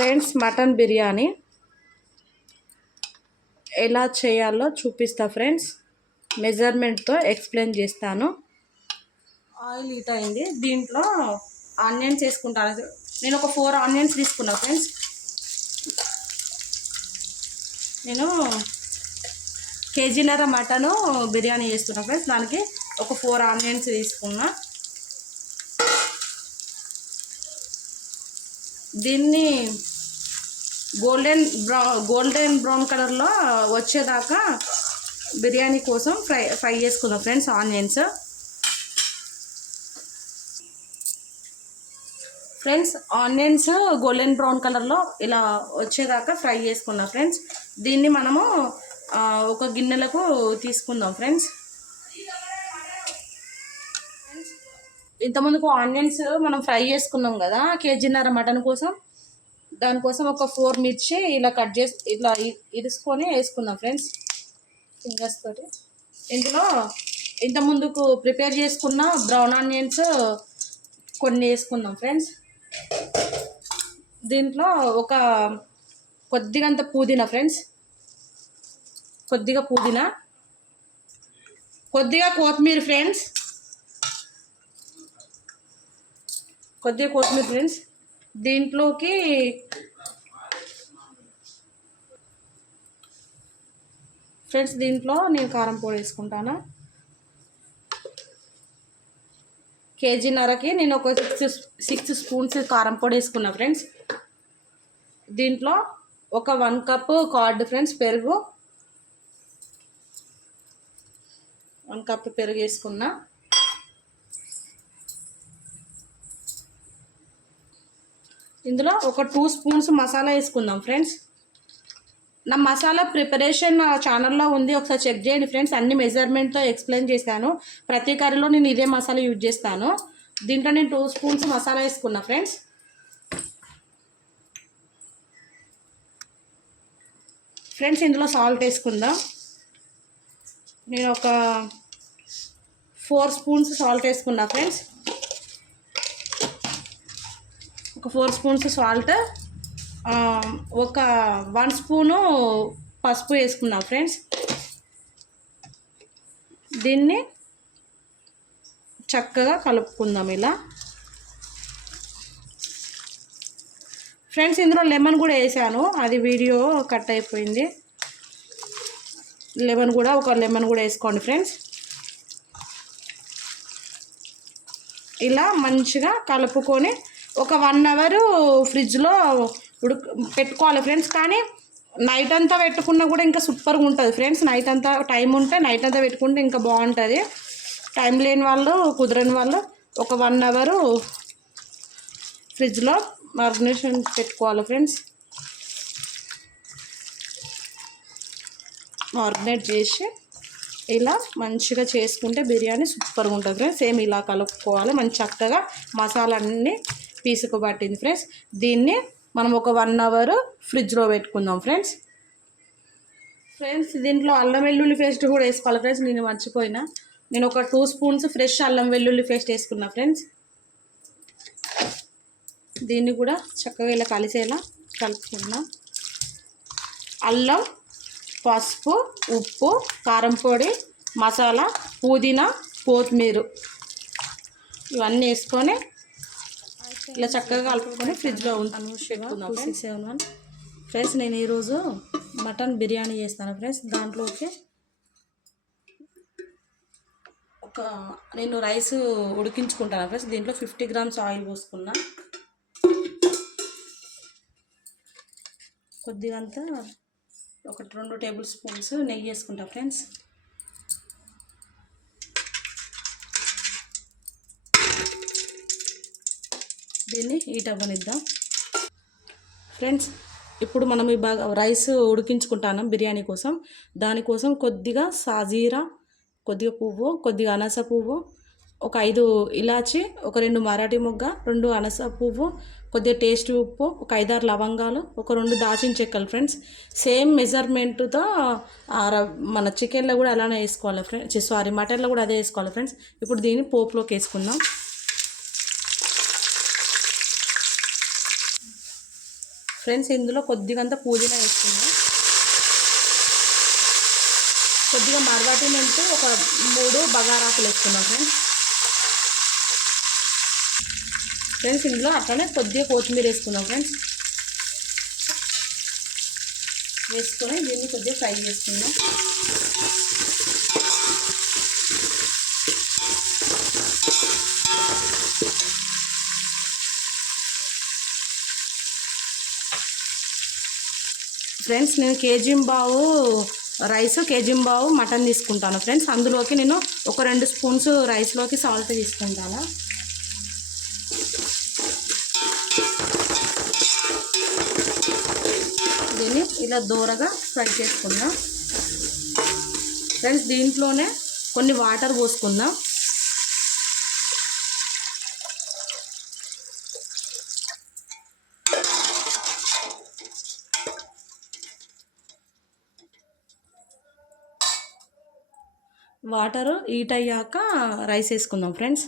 Friends mutton biryani. ఎలా చేయాలో చూపిస్తా ఫ్రెండ్స్. మెజర్మెంట్తో ఎక్స్ప్లెయిన్ చేస్తాను. ఆయిల్ హీట్ అయింది. దీంట్లో ఆనియన్స్ వేసుకుంటాను నేను ఒక ఫోర్ ఆనియన్స్ తీసుకున్నా ఫ్రెండ్స్. నేను కేజీన్నర మటను బిర్యానీ చేస్తున్నా ఫ్రెండ్స్. దానికి ఒక ఫోర్ ఆనియన్స్ తీసుకున్నా. దీన్ని గోల్డెన్ బ్రౌ గోల్డెన్ బ్రౌన్ కలర్లో వచ్చేదాకా బిర్యానీ కోసం ఫ్రై ఫ్రై చేసుకుందాం friends onions. Friends onions golden brown కలర్లో ఇలా వచ్చేదాకా ఫ్రై చేసుకున్నాం ఫ్రెండ్స్. దీన్ని మనము ఒక గిన్నెలకు తీసుకుందాం ఫ్రెండ్స్. ఇంతకుముందుకు ఆనియన్స్ మనం ఫ్రై చేసుకున్నాం కదా కేజీన్నర మటన్ కోసం. దానికోసం ఒక ఫోర్ మిర్చి ఇలా కట్ చేసి ఇట్లా ఇరుసుకొని వేసుకుందాం ఫ్రెండ్స్. ఫింగర్స్ తోటి. ఇందులో ఇంత ముందుకు ప్రిపేర్ చేసుకున్న బ్రౌన్ ఆనియన్స్ కొన్ని వేసుకుందాం ఫ్రెండ్స్. దీంట్లో ఒక కొద్దిగంత పుదీనా ఫ్రెండ్స్. కొద్దిగా పుదీనా. కొద్దిగా కొత్తిమీర ఫ్రెండ్స్. కొద్దిగా కొత్తిమీర ఫ్రెండ్స్. దీంట్లోకి ఫ్రెండ్స్ దీంట్లో నేను కారం పొడి వేసుకుంటాను. కేజీన్నరకి నేను ఒక సిక్స్ సిక్స్ స్పూన్స్ కారం పొడి వేసుకున్నా ఫ్రెండ్స్. దీంట్లో ఒక వన్ కప్ కార్డ్ ఫ్రెండ్స్ పెరుగు. వన్ కప్ పెరుగు వేసుకున్నా. ఇందులో ఒక టూ స్పూన్స్ మసాలా వేసుకుందాం ఫ్రెండ్స్ నా మసాలా ప్రిపరేషన్ నా ఛానల్లో ఉంది ఒకసారి చెక్ చేయండి ఫ్రెండ్స్ అన్ని మెజర్మెంట్తో ఎక్స్ప్లెయిన్ చేశాను. ప్రతి కర్రీలో నేను ఇదే మసాలా యూజ్ చేస్తాను. దీంట్లో నేను టూ స్పూన్స్ మసాలా వేసుకున్నా ఫ్రెండ్స్ ఫ్రెండ్స్ ఇందులో సాల్ట్ వేసుకుందాం. నేను ఒక ఫోర్ స్పూన్స్ సాల్ట్ వేసుకున్నా ఫ్రెండ్స్ ఒక ఫోర్ స్పూన్స్ సాల్ట్ ఒక వన్ స్పూను పసుపు వేసుకున్నాం ఫ్రెండ్స్. దీన్ని చక్కగా కలుపుకుందాం ఇలా. ఫ్రెండ్స్ ఇందులో లెమన్ కూడా వేసాను. అది వీడియో కట్ అయిపోయింది. లెమన్ కూడా ఒక లెమన్ కూడా వేసుకోండి ఫ్రెండ్స్. ఇలా మంచిగా కలుపుకొని ఒక వన్ అవర్ ఫ్రిడ్జ్లో ఉడక పెట్టుకోవాలి ఫ్రెండ్స్. కానీ నైట్ అంతా పెట్టుకున్నా కూడా ఇంకా సూపర్గా ఉంటుంది ఫ్రెండ్స్. నైట్ అంతా టైం ఉంటే నైట్ అంతా పెట్టుకుంటే ఇంకా బాగుంటుంది. టైం లేని వాళ్ళు కుదరని వాళ్ళు ఒక వన్ అవర్ ఫ్రిడ్జ్లో మార్గనేషన్ పెట్టుకోవాలి ఫ్రెండ్స్. మార్గనేట్ చేసి ఇలా మంచిగా చేసుకుంటే బిర్యానీ సూపర్గా ఉంటుంది ఫ్రెండ్స్. సేమ్ ఇలా కలుపుకోవాలి. మంచి చక్కగా మసాలా అన్నీ తీసుకుబట్టింది ఫ్రెండ్స్. దీన్ని మనం ఒక వన్ అవర్ ఫ్రిడ్జ్లో పెట్టుకుందాం ఫ్రెండ్స్. ఫ్రెండ్స్ దీంట్లో అల్లం వెల్లుల్లి పేస్ట్ కూడా వేసుకోవాలి ఫ్రెండ్స్. నేను మర్చిపోయినా. నేను ఒక టూ స్పూన్స్ ఫ్రెష్ అల్లం వెల్లుల్లి పేస్ట్ వేసుకున్నా ఫ్రెండ్స్. దీన్ని కూడా చక్కగా ఇలా కలిసేలా కలుపుకుందాం అల్లం పసుపు ఉప్పు కారం పొడి మసాలా పుదీనా కొత్తిమీర ఇవన్నీ వేసుకొని ఇలా చక్కగా కలుపుకొని ఫ్రిడ్జ్లో ఉంటాను పెట్టుకుందాం ఫ్రెండ్స్ సెవెన్ వన్ ఫ్రెండ్స్ నేను ఈరోజు మటన్ బిర్యానీ చేస్తాను ఫ్రెండ్స్ దాంట్లోకి ఒక నేను రైస్ ఉడికించుకుంటాను ఫ్రెండ్స్ దీంట్లో ఫిఫ్టీ గ్రామ్స్ ఆయిల్ పోసుకున్నా. కొద్దిగా అంతా ఒక రెండు టేబుల్ స్పూన్స్ నెయ్యి వేసుకుంటా ఫ్రెండ్స్ దీన్ని హీట్ అవ్వనిద్దాం. ఫ్రెండ్స్ ఇప్పుడు మనం ఈ బాగా రైస్ ఉడికించుకుంటాను బిర్యానీ కోసం. దానికోసం కొద్దిగా సాజీరా కొద్దిగా పువ్వు కొద్దిగా అనస పువ్వు ఒక ఐదు ఇలాచి ఒక రెండు మరాఠీ మొగ్గ రెండు అనస పువ్వు కొద్దిగా టేస్ట్ ఉప్పు ఒక ఐదారు లవంగాలు ఒక రెండు దాచిన చెక్కలు. ఫ్రెండ్స్ సేమ్ మెజర్మెంట్తో మన చికెన్లో కూడా అలానే వేసుకోవాలి. ఫ్రెండ్స్ సారీ మటన్లో కూడా అదే వేసుకోవాలి. ఫ్రెండ్స్ ఇప్పుడు దీన్ని పోపులోకి వేసుకుందాం. ఫ్రెండ్స్ ఇందులో కొద్దిగా పుదీనా వేసుకుందాం. కొద్దిగా మరవాటి మెంతు ఒక మూడు బగారాకులు వేసుకున్నాం ఫ్రెండ్స్. ఫ్రెండ్స్ ఇందులో అట్లనే కొద్దిగా కొత్తిమీర వేసుకున్నాం ఫ్రెండ్స్. వేసుకొని దీన్ని కొద్దిగా ఫ్రై చేసుకుందాం. ఫ్రెండ్స్ నేను కేజీ బావు రైస్ కేజీ బావు మటన్ తీసుకుంటాను ఫ్రెండ్స్. అందులోకి నేను ఒక రెండు స్పూన్స్ రైస్లోకి సాల్ట్ తీసుకుంటాను. దీన్ని ఇలా దూరగా ఫ్రై చేసుకుందాం. ఫ్రెండ్స్ దీంట్లోనే కొన్ని వాటర్ పోసుకుందాం. వాటర్ హీట్ అయ్యాక రైస్ వేసుకుందాం ఫ్రెండ్స్.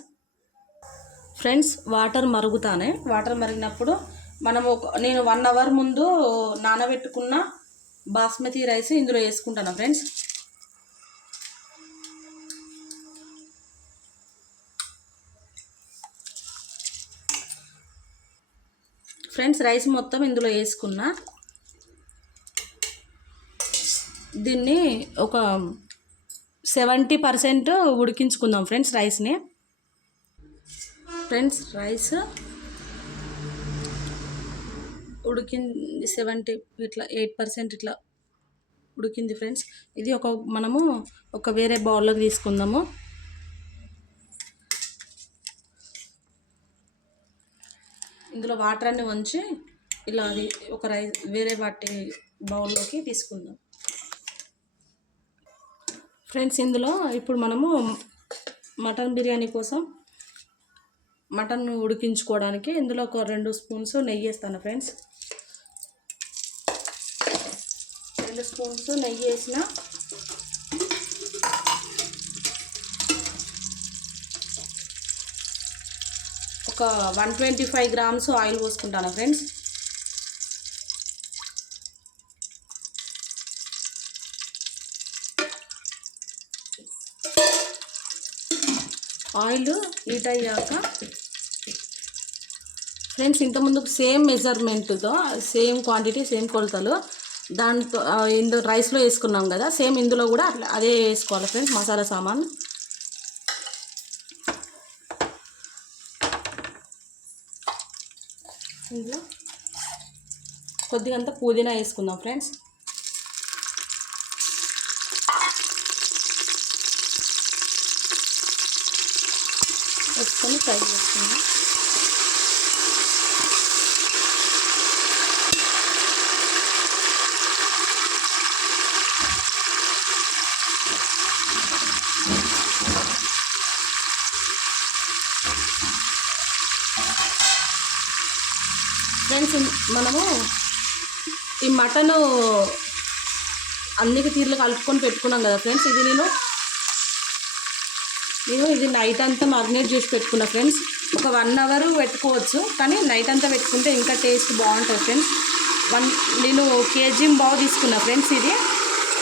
ఫ్రెండ్స్ వాటర్ మరుగుతానే. వాటర్ మరిగినప్పుడు మనం ఒక నేను వన్ అవర్ ముందు నానబెట్టుకున్న బాస్మతి రైస్ ఇందులో వేసుకుంటాను ఫ్రెండ్స్. ఫ్రెండ్స్ రైస్ మొత్తం ఇందులో వేసుకున్నా. దీన్ని ఒక సెవెంటీ పర్సెంట్ ఉడికించుకుందాం ఫ్రెండ్స్ రైస్ని. ఫ్రెండ్స్ రైస్ ఉడికింది సెవెంటీ ఇట్లా ఎయిట్ పర్సెంట్ ఇట్లా ఉడికింది ఫ్రెండ్స్. ఇది ఒక మనము ఒక వేరే బౌల్లోకి తీసుకుందాము. ఇందులో వాటర్ అన్ని వంచి ఇలా అది ఒక రైస్ వేరే వాటి బౌల్లోకి తీసుకుందాం. ఫ్రెండ్స్ ఇందులో ఇప్పుడు మనము మటన్ బిర్యానీ కోసం మటన్ ఉడికించుకోవడానికి ఇందులో ఒక రెండు స్పూన్స్ నెయ్యి వేస్తాను ఫ్రెండ్స్. రెండు స్పూన్స్ నెయ్యి వేసిన ఒక one twenty five grams oil పోసుకుంటాను friends. Oil heat అయ్యాక ఫ్రెండ్స్ ఇంతకుముందు సేమ్ మెజర్మెంట్తో సేమ్ క్వాంటిటీ సేమ్ కొలతలు దాంతో ఇందు రైస్లో వేసుకున్నాం కదా సేమ్ ఇందులో కూడా అట్లా అదే వేసుకోవాలి ఫ్రెండ్స్ మసాలా సామాన్. ఇందులో కొద్దిగా అంతా పుదీనా వేసుకుందాం ఫ్రెండ్స్. వేసుకొని ఫ్రై చేసుకుందాం. ఫ్రెండ్స్ మనము ఈ మటను అన్ని తీర్లు కలుపుకొని పెట్టుకున్నాం కదా ఫ్రెండ్స్. ఇది నేను నేను ఇది నైట్ అంతా మారినేట్ చేసి పెట్టుకున్నా ఫ్రెండ్స్ ఒక వన్ అవర్ పెట్టుకోవచ్చు కానీ నైట్ అంతా పెట్టుకుంటే ఇంకా టేస్ట్ బాగుంటుంది ఫ్రెండ్స్ వన్ నేను కేజీ బాగా తీసుకున్నా ఫ్రెండ్స్ ఇది.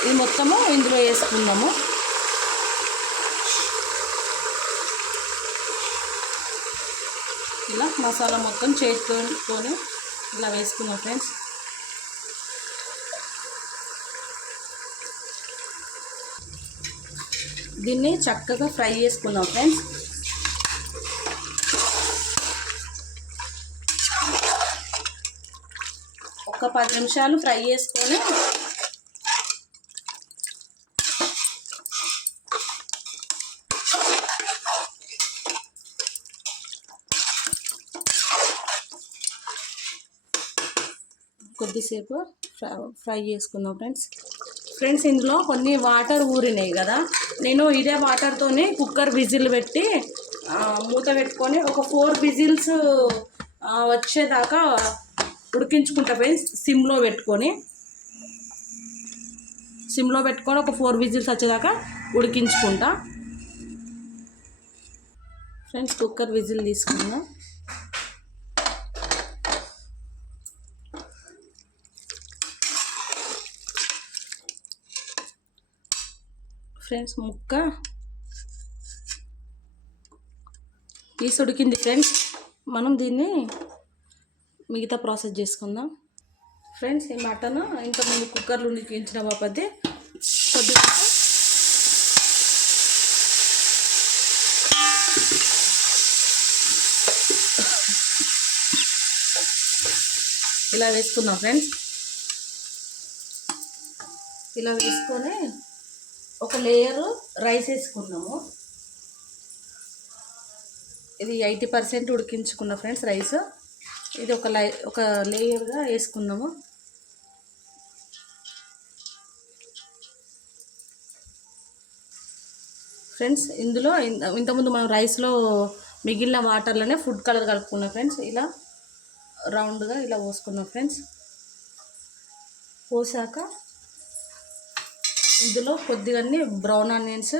ఇది మొత్తము ఇందులో వేసుకున్నాము. ఇలా మసాలా మొత్తం చేతితోనే ఇలా వేసుకున్నాం ఫ్రెండ్స్ దీన్ని చక్కగా ఫ్రై చేసుకుందాం ఫ్రెండ్స్. ఒక పది నిమిషాలు ఫ్రై చేసుకొని కొద్దిసేపు ఫ్రై ఫ్రై చేసుకుందాం ఫ్రెండ్స్. ఫ్రెండ్స్ ఇందులో కొన్ని వాటర్ ఊరినాయి కదా. నేను ఇదే వాటర్తోనే కుక్కర్ విజిల్ పెట్టి మూత పెట్టుకొని ఒక ఫోర్ విజిల్స్ వచ్చేదాకా ఉడికించుకుంటా ఫ్రెండ్స్ సిమ్లో పెట్టుకొని. సిమ్లో పెట్టుకొని ఒక ఫోర్ విజిల్స్ వచ్చేదాకా ఉడికించుకుంటా. ఫ్రెండ్స్ కుక్కర్ విజిల్ తీసుకుందాం. ఫ్రెండ్స్ ముక్క. పీస్ ఉడికింది ఫ్రెండ్స్. మనం దీన్ని మిగతా ప్రాసెస్ చేసుకుందాం. ఫ్రెండ్స్ ఈ మటన్ ఇంకా ముందు కుక్కర్లో ఉడికించిన బాపతి కొద్దిగా ఇలా వేసుకుందాం ఫ్రెండ్స్. ఇలా వేసుకొని ఒక లేయరు రైస్ వేసుకున్నాము ఇది ఎయిటీ పర్సెంట్ ఉడికించుకున్న ఫ్రెండ్స్ రైస్ ఇది ఒక లై ఒక లేయర్గా వేసుకుందాము. ఫ్రెండ్స్ ఇందులో ఇంతకుముందు మనం రైస్లో మిగిలిన వాటర్లోనే ఫుడ్ కలర్ కలుపుకున్నాం ఫ్రెండ్స్ ఇలా రౌండ్గా ఇలా పోసుకున్నాం ఫ్రెండ్స్. పోసాక ఇందులో కొద్దిగా బ్రౌన్ ఆనియన్స్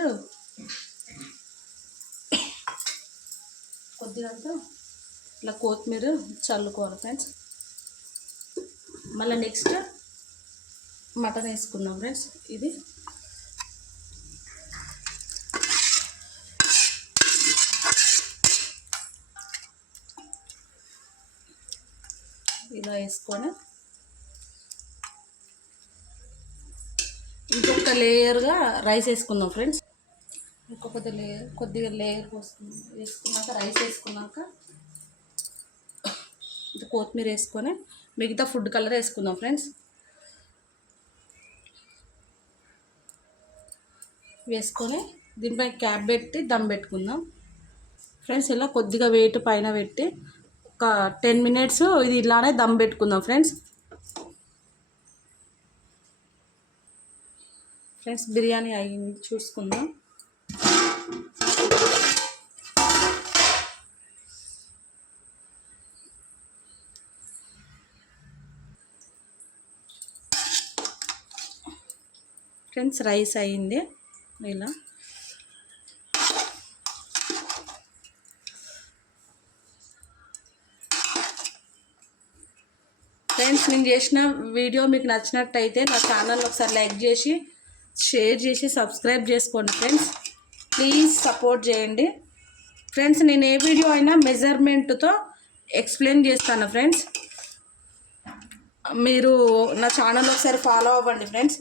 కొద్దిగంత ఇలా కొత్తిమీర చల్లుకోవాలి ఫ్రెండ్స్. మళ్ళీ నెక్స్ట్ మటన్ వేసుకున్నాం ఫ్రెండ్స్. ఇది ఇలా వేసుకొని ఇంకొక లేయర్గా రైస్ వేసుకుందాం ఫ్రెండ్స్. ఇంకొక లేయర్ కొద్దిగా లేయర్ పోసుకుందాం వేసుకున్నాక రైస్ వేసుకున్నాక ఇది కొత్తిమీర వేసుకొని మిగతా ఫుడ్ కలర్ వేసుకుందాం ఫ్రెండ్స్. వేసుకొని దీనిపై క్యాప్ పెట్టి దమ్ పెట్టుకుందాం. ఫ్రెండ్స్ ఇలా కొద్దిగా వెయిట్ పైన పెట్టి ఒక టెన్ మినిట్స్ ఇది ఇలానే దమ్ పెట్టుకుందాం ఫ్రెండ్స్. ఫ్రెండ్స్ బిర్యానీ అయ్యింది చూసుకుందాం. ఫ్రెండ్స్ రైస్ అయ్యింది ఇలా. ఫ్రెండ్స్ నేను చేసిన వీడియో మీకు నచ్చినట్టయితే నా ఛానల్ ఒకసారి లైక్ చేసి షేర్ చేసి సబ్స్క్రైబ్ చేసుకోండి ఫ్రెండ్స్. ప్లీజ్ సపోర్ట్ చేయండి. ఫ్రెండ్స్ నేను ఏ వీడియో అయినా మెజర్మెంట్తో ఎక్స్ప్లెయిన్ చేస్తాను ఫ్రెండ్స్. మీరు నా ఛానల్ ఒకసారి ఫాలో అవ్వండి ఫ్రెండ్స్.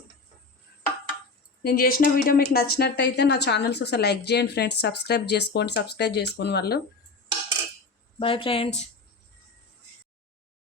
నేను చేసిన వీడియో మీకు నచ్చినట్టయితే నా ఛానల్స్ ఒకసారి లైక్ చేయండి ఫ్రెండ్స్. సబ్స్క్రైబ్ చేసుకోండి సబ్స్క్రైబ్ చేసుకోండి వాళ్ళు. Bye friends.